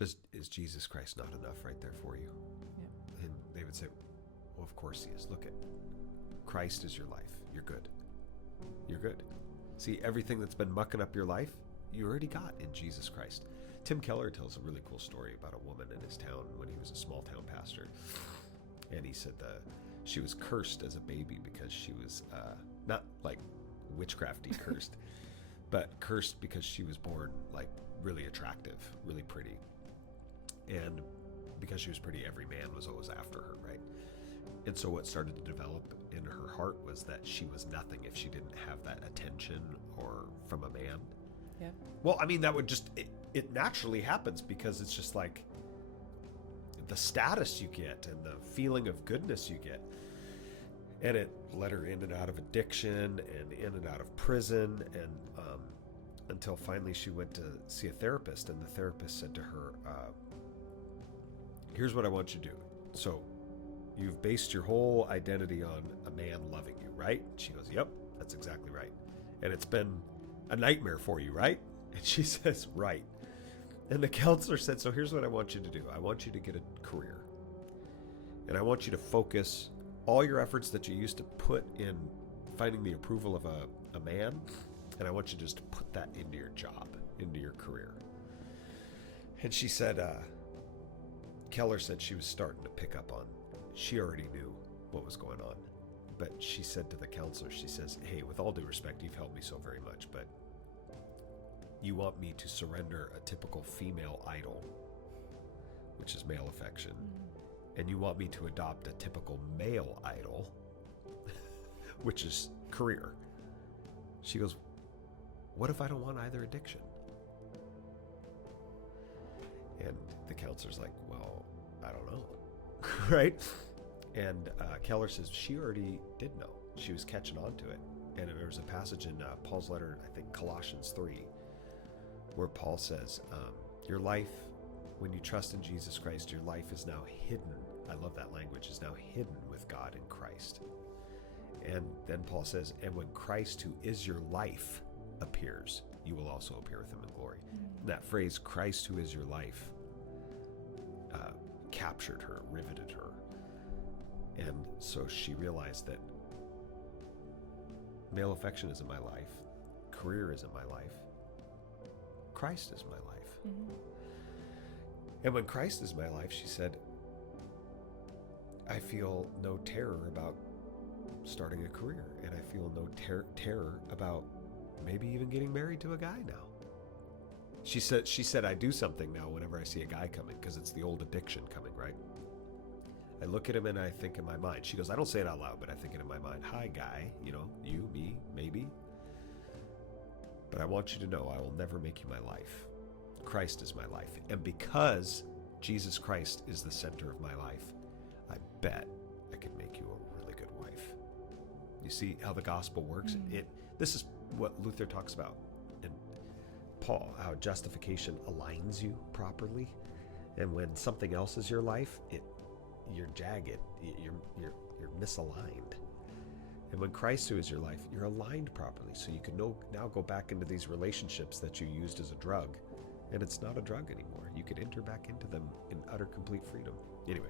is Jesus Christ not enough right there for you? Yeah. And they would say, well, of course he is. Look at Christ is your life. You're good. You're good. See, everything that's been mucking up your life, you already got in Jesus Christ. Tim Keller tells a really cool story about a woman in his town when he was a small town pastor. And he said she was cursed as a baby because she was not like witchcrafty cursed, but cursed because she was born like really attractive, really pretty. And because she was pretty, every man was always after her, right? And so what started to develop in her heart was that she was nothing if she didn't have that attention or from a man. Yeah. Well, I mean, that would just, it naturally happens because it's just like the status you get and the feeling of goodness you get. And it led her in and out of addiction and in and out of prison, and until finally she went to see a therapist, and the therapist said to her, here's what I want you to do. So you've based your whole identity on a man loving you, right? She goes, yep, that's exactly right. And it's been a nightmare for you, right? And she says, right. And the counselor said, so here's what I want you to do. I want you to get a career. And I want you to focus all your efforts that you used to put in finding the approval of a man, and I want you just to put that into your job, into your career. And she said, Keller said she was starting to pick up on, she already knew what was going on. But she said to the counselor, she says, hey, with all due respect, you've helped me so very much, but you want me to surrender a typical female idol, which is male affection, and you want me to adopt a typical male idol, which is career. She goes, what if I don't want either addiction? And the counselor's like, well, I don't know, right? And Keller says she already did know. She was catching on to it. And there was a passage in Paul's letter, I think Colossians 3, where Paul says, your life, when you trust in Jesus Christ, your life is now hidden. I love that language, is now hidden with God in Christ. And then Paul says, and when Christ, who is your life, appears, you will also appear with him in glory. And that phrase, Christ, who is your life, captured her, riveted her. And so she realized that male affection isn't my life, career isn't my life, Christ is my life. Mm-hmm. And when Christ is my life, she said, I feel no terror about starting a career, and I feel no terror about maybe even getting married to a guy now. She said, I do something now whenever I see a guy coming, because it's the old addiction coming, right? I look at him and I think in my mind. She goes, I don't say it out loud, but I think it in my mind. Hi, guy. You know, you, me, maybe. But I want you to know I will never make you my life. Christ is my life. And because Jesus Christ is the center of my life, I bet I can make you a really good wife. You see how the gospel works? This is what Luther talks about in Paul, how justification aligns you properly. And when something else is your life, you're jagged, you're misaligned. And when Christ, who is your life, you're aligned properly. So you can now go back into these relationships that you used as a drug, and it's not a drug anymore. You can enter back into them in utter complete freedom. Anyway,